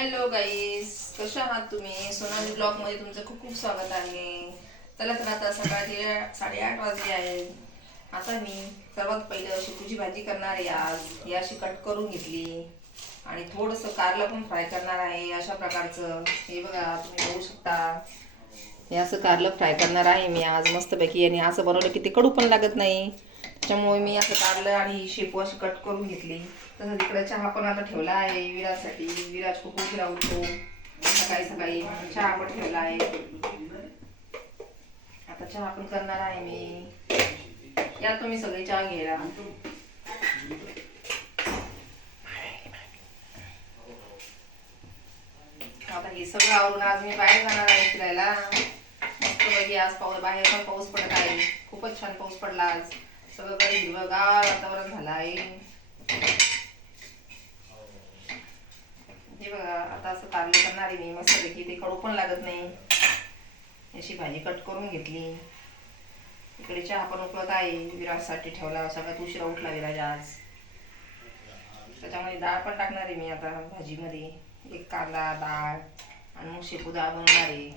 Hello गाईस कशा आहात तुम्ही? सोनाली ब्लॉगमध्ये तुमचं खूप खूप स्वागत आहे. चला तर आता सकाळचे साडेआठ वाजले आहे. आता मी सर्वात पहिलं शेपूची भाजी करणार आहे आज. ही अशी कट करून घेतली. आणि थोडंसं कारलं पण फ्राय करणार आहे अशा प्रकारचं. हे बघा तुम्ही बघू शकता. हे असं कारलं फ्राय करणार आहे मी आज मस्तपैकी. आणि असं बनवलं की ते कडू पण लागत नाही. त्याच्यामुळे मी असं काढलं आणि ही शेपू अशी कट करून घेतली. तसं तिकडे चहा पण आता ठेवला आहे विराजसाठी. विराज खूप उशिरा उठतो सकाळी सकाळी चहा पण ठेवला आहे. आता चहा पण करणार आहे मी. या तुम्ही सगळे चहा घ्यायला. आता हे सगळं आवरून आज मी बाहेर जाणार आहे फिरायला. मस्तपैकी आज पाऊस बाहेर पण पाऊस पडत आहे. खूपच छान पाऊस पडला आज. सगळं हिरवगार वातावरण झालं आहे हे बघा आता असं कारले करणार आहे मी मस्तपैकी ते कडू पण लागत नाही. अशी भाजी कट करून घेतली. इकडे चहा पण उकळत आहे. विराजसाठी ठेवला सगळ्यात उशिरा उठला विराज आज. त्याच्यामध्ये डाळ पण टाकणार आहे मी आता भाजीमध्ये. एक कांदा डाळ आणि मग शेपू डाळ बनवणार आहे.